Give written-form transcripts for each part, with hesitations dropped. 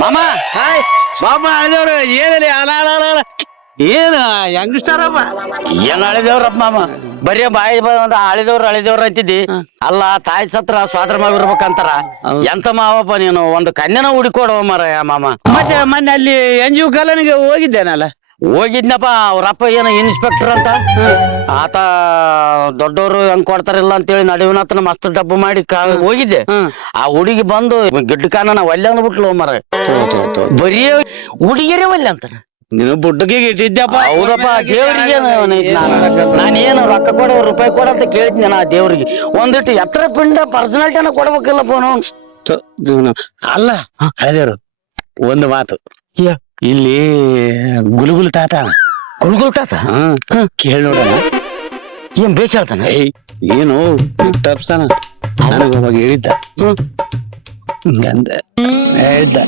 ಮಾಮ ಹಾಯ್ ಮಾಮ ಅಳಿದವ್ರು ಏನಲ್ಲಿ ಏನ ಯಂಗ್ಸ್ಟಾರಪ್ಪ ಏನ್ ಅಳಿದೇವ್ರಪ್ಪ ಮಾಮ ಬರೀ ಬಾಯಿ ಬಂದ ಅಳಿದೇವ್ರ ಅಂತಿದ್ದಿ ಅಲ್ಲ ತಾಯಿ ಸತ್ರ ಸ್ವಾತ್ರ ಮಾಡಿರ್ಬೇಕಂತಾರ ಎಂತ ಮಾವಪ್ಪ ನೀನು ಒಂದು ಕನ್ಯನ ಹುಡುಕೊಡುವ ಮಾರಾಯ ಮಾಮ. ಮತ್ತೆ ಮೊನ್ನೆ ಅಲ್ಲಿ NGO ಕಾಲೋನಿಗೆ ಹೋಗಿದ್ದೇನಲ್ಲ. ಹೋಗಿದ್ನಪ್ಪ ಅವ್ರಪ್ಪ ಏನ ಇನ್ಸ್ಪೆಕ್ಟರ್ ಅಂತ ಆತ ದೊಡ್ಡವರು ಹೆಂಗ್ ಕೊಡ್ತಾರಿಲ್ಲ ಅಂತೇಳಿ ನಡುವಿನತನ ಮಸ್ತ್ ಡಬ್ಬು ಮಾಡಿ ಹೋಗಿದ್ದೆ. ಆ ಹುಡುಗಿ ಬಂದು ಗಿಡ್ಡಕಾನ ಒಲ್ಲೆ ಅಂದ್ಬಿಟ್ಲು ಮಾರ. ಬರೀ ಹುಡುಗಿರೇ ಒಲ್ಲೆ ಅಂತಾರ. ನೀನು ಬುಡ್ಡಗಿಗೆ ಇಟ್ಟಿದ್ದಪ್ಪ. ಹೌದಪ್ಪ ದೇವ್ರಿಗೆ ನಾನೇನು ರೊಕ್ಕ ಕೊಡ ರೂಪಾಯಿ ಕೊಡ ಅಂತ ಕೇಳ್ತೀನಿ ನಾ ದೇವ್ರಿಗೆ. ಒಂದಿಟ್ಟು ಎತ್ತರ ಪಿಂಡ ಪರ್ಸನಾಲಿಟಿನ ಕೊಡ್ಬೇಕಿಲ್ಲಪ್ಪ ನಾವು. ಅಲ್ಲ ಹಳೆದೇವ್ರು ಒಂದು ಮಾತು, ಇಲ್ಲಿ ಗುಲ್ಗುಲ್ ತಾತ ಕೇಳಿ ನೋಡೋಣ ಏನ್ ಬೇಷ್ ಹೇಳ್ತಾನ. ಏನು ತಪ್ಸಾನ ನನಗ ಅವಾಗ ಹೇಳಿದ್ದ ಹೇಳ್ದ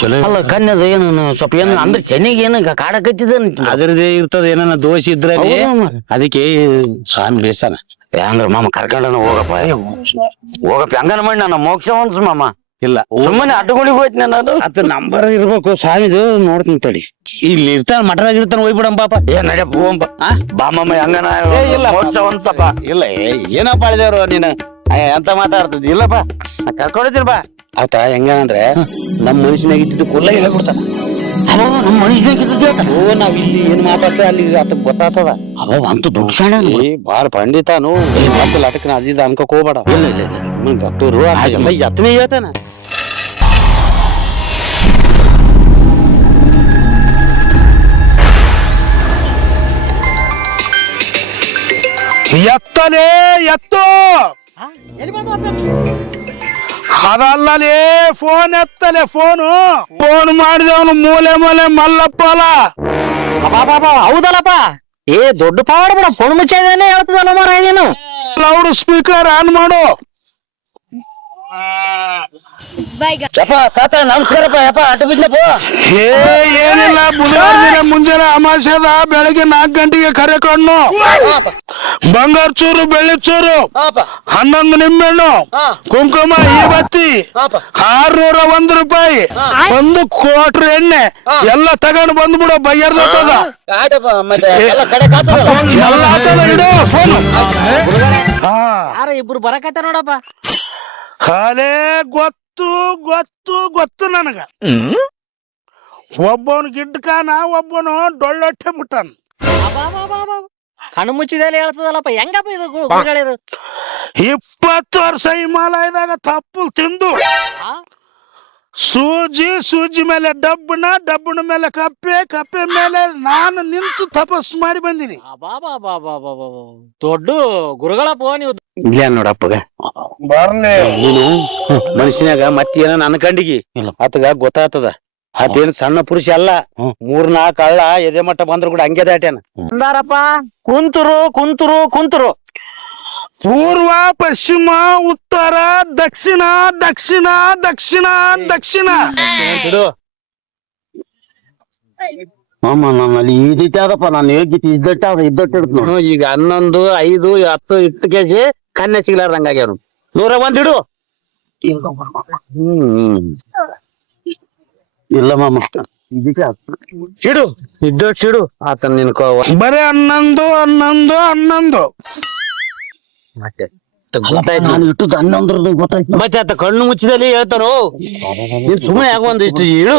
ಚಲೋ ಅಲ್ಲ ಕನ್ಯದ ಏನು ಸ್ವಲ್ಪ ಏನು ಅಂದ್ರೆ ಚೆನ್ನಿಗೆ ಏನು ಕಾಡಕತ್ತಿದ ಅದ್ರದೇ ಇರ್ತದ ಏನ ದೋಷ ಇದ್ರೆ ಅದಕ್ಕೆ ಸ್ವಾಮಿ ಬೇಸನ ಅಂದ್ರ ಮಾಮ ಕರ್ಕೊಂಡನ ಹೋಗಪ್ಪ ಹಂಗನ ಮಾಡಿ ನಾನು ಮೋಕ್ಷ ಅನ್ಸು ಮಾಮ. ಇಲ್ಲ ಸುಮ್ಮನೆ ಅಡ್ಡುಗಳಿಗೆ ಹೋಯ್ತು ನಾನು. ಅದ ನಂಬರ್ ಇರ್ಬೇಕು ಸ್ವಾಮಿದು ನೋಡ್ತೀನಿ ತಡಿ. ಇಲ್ಲಿ ಇರ್ತಾನ ಮಠದಾಗ ಇರ್ತಾನ ಹೋಗ್ಬಿಡಮ್ ಪಾಪ. ಏನ್ ನಡಿಯಪ್ಪ ಹೋಗಂಪ ಬಾ ಮಾಮ ಹಂಗನ ಮೋಕ್ಷ ಅನ್ಸಪ್ಪ. ಇಲ್ಲ ಏನಪ್ಪ ಹೇಳಿದೇವ್ರು ನೀನು ಅಂತ ಮಾತಾಡ್ತಿದ್ದಿ. ಇಲ್ಲಪ್ಪ ಕರ್ಕೊಂಡಿದ್ದೀನಿ ಬಾ. ಆತ ಹೆಂಗಂದ್ರೆ ನಮ್ ಮನುಷ್ಯನಾಗ ಇದ್ದಿದ್ದು ಕುಲ್ಲ ಹೇಳ್ಬಿಡ್ತಾನ. ನಮ್ಮ ಮನುಷ್ಯನಾಗ ನಾವ್ ಇಲ್ಲಿ ಏನ್ ಮಾತಾಡ್ತೇವೆ ಅಲ್ಲಿ ಆತ ಗೊತ್ತಾಗ್ತದ. ಅಂತ ದುಕ್ಷಣ ಬಾಳ ಪಂಡಿತಾನು ಮತ್ತೆ ಅಟಕ್ ಅಜಿದ ಅನ್ಕೋಕ್ ಹೋಗ್ಬೇಡ. ಡಾಕ್ಟರು ಎಲ್ಲ ಯತ್ನೇ ಹೇಳ್ತಾನ. ಎತ್ತಲೇ ಎತ್ತು ಅದಲ್ಲಲೇ ಫೋನ್ ಎತ್ತಲೆ ಫೋನ್ ಮಾಡಿದವನು ಮೂಲೆ ಮಲ್ಲಪ್ಪ ಅಲ್ಲ. ಹೌದಲ್ಲಪ್ಪ ಏ ದೊಡ್ಡ ಪಾವಾಡ ಬಿಡ ಫೋನ್ ಮುಚ್ಚಾದೇನೆ ಹೇಳ್ತದಲ್ಲ ಮಾರ ನೀನು. ಲೌಡ್ ಸ್ಪೀಕರ್ ಆನ್ ಮಾಡು. ಯಪ್ಪ ತಾತ ನಮಸ್ಕಾರಪ್ಪ. ಯಪ್ಪ ಅಟ್ಟು ಬಿದ್ನಪ್ಪ. ಏನಿಲ್ಲ, ಬುಧವಾರ ದಿನ ಮುಂಜಾನೆ ಅಮಾಸ್ಯದ ಬೆಳಗ್ಗೆ 4 ಗಂಟೆಗೆ ಕರೆ ಕಣ್ಣು, ಬಂಗಾರ ಚೂರು, ಬೆಳ್ಳಿ ಚೂರು, 11 ನಿಂಬೆಹಣ್ಣು, ಕುಂಕುಮ, ಈ ಬತ್ತಿ, 601 ರೂಪಾಯಿ, 1 ಕ್ವಾರ್ಟರ್ ಎಣ್ಣೆ ಎಲ್ಲ ತಗೊಂಡು ಬಂದ್ಬಿಡು. ಬಯ್ಯರ್ದದ ಎಲ್ಲ ಇಡು ಫೋನ್. ಇಬ್ರು ಬರಕತ್ತ ನೋಡಪ್ಪ. ಹಾಲೇ ಗೊತ್ತು ನನಗ. ಒಬ್ಬನು ಗಿಡ್ಕಾನ, ಒಬ್ಬನು ಡೊಳ್ಳೊಟ್ಟೆ ಮುಟ್ಟಾನ. ಕಣ್ಣು ಮುಚ್ಚಿದಲ್ಲಿ ಹೇಳ್ತದಲ್ಲಪ್ಪ. ಹೆಂಗಪ್ಪ ಇದು 20 ವರ್ಷ ಹಿಮಾಲಯದಾಗ ತಪ್ಪು ತಿಂದು ಸೂಜಿ ಮೇಲೆ ಡಬ್ಬನ ಮೇಲೆ ಕಪ್ಪೆ ಮೇಲೆ ನಾನು ನಿಂತು ತಪಸ್ಸು ಮಾಡಿ ಬಂದಿನಿ. ದೊಡ್ಡ ಗುರುಗಳಪ್ಪ ನೀವು. ಇಲ್ಲ ನೋಡಪ್ಪಗ ಬರ್ಲಿ ನೀನು ಮನುಷ್ಯನಾಗ ಮತ್ತೇನ ಅನ್ಕಂಡಿಗಿ ಆತಗ ಗೊತ್ತಾಗ್ತದ. ಅದೇನ್ ಸಣ್ಣ ಪುರುಷ ಅಲ್ಲ. 3-4 ಕಳ್ಳ ಎದೆ ಮಟ್ಟ ಬಂದ್ರು ಕೂಡ ಹಂಗೆ ದಾಟ್ಯಾನ. ಕುಂತರು ಪೂರ್ವ, ಪಶ್ಚಿಮ, ಉತ್ತರ, ದಕ್ಷಿಣ. ಮಾಮ ನನ್ನಲ್ಲಿ ಇದಿಟ್ಟಾದಪ್ಪ. ನಾನು ಹೇಗಿತ್ತು ಇದ್ದಟ್ಟು ಈಗ 11, 5, 10 ಇಟ್ಟು ಕೆಜಿ ಕನ್ನೆ ಸಿಗ್ಲಾರ್ದಂಗ ಆಗ್ಯಾರು. 101 ಇಡು. ಇಲ್ಲ ಮಾಮ ಇಡು ಇದ್ದಟ್ಟು ಆತ ನಿನ್ ಬರೀ 11 ಮತ್ತೆ ನಾನು ಇಟ್ಟದ್ದು 11 ಗೊತ್ತಾಯ್ತು. ಮತ್ತೆ ಆತ ಕಣ್ಣು ಮುಚ್ಚಿದಲ್ಲಿ ಹೇಳ್ತಾರೋ. ನೀನ್ ಸುಮ್ಮನೆ ಯಾಕ ಒಂದಿಷ್ಟು ಇಡು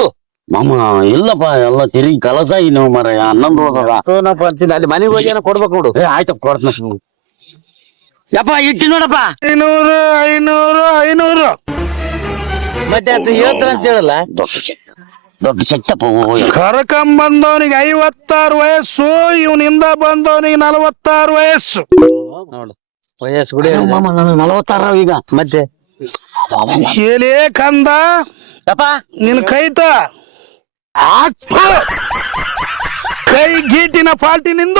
ಮಾಮ. ಇಲ್ಲಪ್ಪ ಎಲ್ಲ ತಿರುಗಿ ಕಲಸ ನೀವು ಮರ 11 ಹೋದಪ್ಪ ಅಂತೀನಿ. ಅಲ್ಲಿ ಮನೆಗೆ ಹೋಗಿ ಏನೋ ಕೊಡ್ಬೇಕು ನೋಡು. ಆಯ್ತಪ್ಪ ಕೊಡ್ತ. ಯಪ್ಪ ಇಟ್ಟಿ ನೋಡಪ್ಪ. 500 ಮತ್ತೆ ಆತ ಹೇಳ್ತಾರ ಅಂತ ಹೇಳಲ್ಲ. ದೊಡ್ಡ ಶಕ್ತಪ್ಪ. ಕರ್ಕೊಂಬಂದವನಿಗೆ 56 ವಯಸ್ಸು, ಇವನಿಂದ ಬಂದವನಿಗೆ 46 ವಯಸ್ಸು. ನೋಡು ವಯಸ್ಸು ಕೂಡ ಮಾಮ ನಾನು 46 ಈಗ. ಮತ್ತೆ ಏನೇ ಕಂದ ನಿನ್ ಕೈತ ಕೈ ಗೀಟಿನ ಫಾಲ್ಟಿನಿಂದ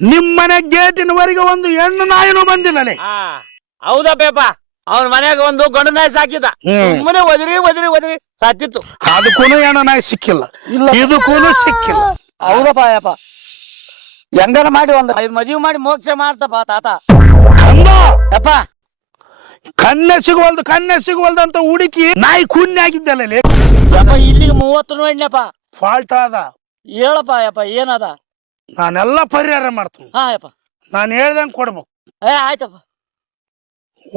ನಿಮ್ಮನೆ ಗೇಟಿನವರೆಗೆ ಒಂದು ಹೆಣ್ಣು ನಾಯಿನೂ ಬಂದಿಲ್ಲ. ಹೌದಪ್ಪ. ಅವನ ಮನ್ಯಾಗ ಒಂದು ಗಂಡು ನಾಯಿ ಸಾಕಿದ. ಸುಮ್ಮನೆ ಒದರಿ ಸಾತಿತ್ತು. ಅದಕ್ಕೂ ಹೆಣ್ಣು ನಾಯಿ ಸಿಕ್ಕಿಲ್ಲ, ಇದಕ್ಕೂ ಸಿಕ್ಕಿಲ್ಲ. ಹೌದಪ್ಪ ಯಪ್ಪ. ಹೆಂಗಾರ ಮಾಡಿ ಒಂದ್ 5 ಮದ್ವಿ ಮಾಡಿ ಮೋಕ್ಷ ಮಾಡ್ತಪ್ಪ ತಾತ. ಕಂದ ಯಪ್ಪ ಕನ್ನೆ ಸಿಗುವಲ್ದು ಅಂತ ಹುಡುಕಿ ನಾಯಿ ಕೂನ್ನೆ ಆಗಿದ್ದಲ್ಲ ಯಪ್ಪ ಇಲ್ಲಿಗೆ 30 ನೋಡ್ನಪ್ಪ. ಫಾಲ್ಟ್ ಅದ. ಹೇಳಪ್ಪ ಯಪ್ಪ ಏನದ? ನಾನೆಲ್ಲ ಪರಿಹಾರ ಮಾಡ್ತೀನಿ. ಹಾ ಯಪ್ಪ ನಾನು ಹೇಳ್ದಂಗ್ ಕೊಡ್ಬೇಕು. ಆಯ್ತಪ್ಪ.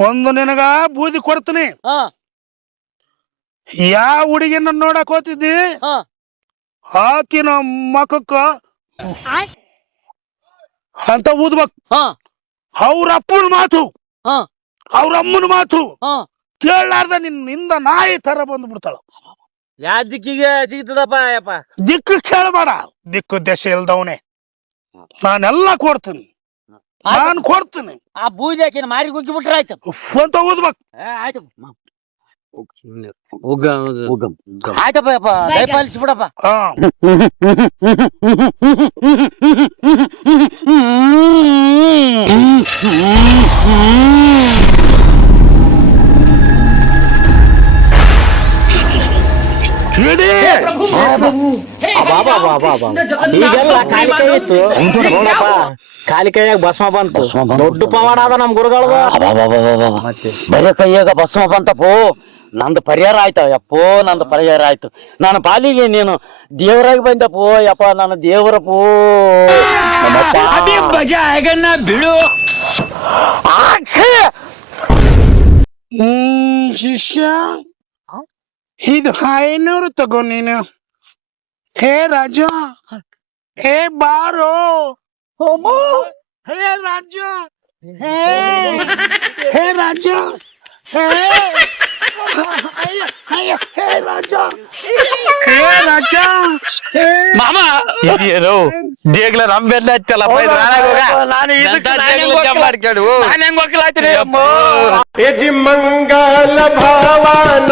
ಒಂದು ನಿನಗ ಬೂದಿ ಕೊಡ್ತೀನಿ. ಹಾ ಯಾವ ಹುಡುಗಿನ ನೋಡಕ್ ಹೋತಿದ್ದಿ ಹಾ ಆಕಿನ ಮಖಕ್ಕ ಅಂತ ಊದ್ಬೇಕು. ಹಾ ಅವ್ರ ಅಪ್ಪನ ಮಾತು ಹಾ ಅವ್ರ ಅಮ್ಮನ ಮಾತು ಹಾ ಕೇಳಲಾರ್ದ ನಿನ್ನಿಂದ ನಾಯಿ ತರ ಬಂದು ಬಿಡ್ತಾಳ. ಯಾವ ದಿಕ್ಕಿಗೆ ಸಿಗ್ತದಪ್ಪ ಯಪ್ಪ? ದಿಕ್ಕು ಕೇಳಬೇಡ, ದಿಕ್ಕು ದೆಸೆ ಇಲ್ದವನೇ. ನಾನೆಲ್ಲ ಕೊಡ್ತೀನಿ, ನಾನು ಕೊಡ್ತೀನಿ. ಆ ಬೂದಿ ಹಾಕಿನ ಮಾರಿ ಗುಗ್ಗಿ ಬಿಟ್ರೆ ಆಯ್ತು ಅಂತ ಊದ್ಬೇಕು. ಆಯ್ತಪ್ಪ. ಆಯ್ತಪ್ಪ ಯಪ್ಪ ದಯಪಾಲಿಸಿ ಬಿಡಪ್ಪ. ಹಾ ಹಿಡಿ. ಈಗೆಲ್ಲ ಖಾಲಿ ಕೈ ಇತ್ತು ನೋಡಪ್ಪ, ಖಾಲಿ ಕೈಯಾಗ ಭಸ್ಮ ಬಂತು. ದೊಡ್ಡ ಪವಾಡ ಅದ ನಮ್ ಗುರುಗಳದ. ಬರೀ ಕೈಯಾಗ ಭಸ್ಮ ಬಂತಪ್ಪೋ, ನಂದು ಪರಿಹಾರ ಆಯ್ತ ಯಪ್ಪೋ, ನಂದು ಪರಿಹಾರ ಆಯ್ತು. ನನ್ನ ಪಾಲಿಗೆ ನೀನು ದೇವರಾಗಿ ಬಂದಪ್ಪೋ ಯಪ್ಪ, ನನ್ನ ದೇವರಪ್ಪೋ. ಬಿಡು ಶಿಷ್ಯ, ಇದು 500 ತಗೋ ನೀನು. ಹೇ ರಾಜ, ಹೇ ಬಾರೋ, ಹೇ ರಾಜ, ಹೇ ರಾಜ, ಹೇ ರಾಜ, ಹೇ ರಾಜ. ಮಾಮ ಏನು ದೇಗ್ಲ ನಮ್ಮೆಲ್ಲ ಹಚ್ಚಲ್ಲ ನಾನು ಹೆಂಗ್ ಹೋಗ್ಲಾಯ್ತೀನಿ ಯಜಿ ಮಂಗಲ ಭಾವನ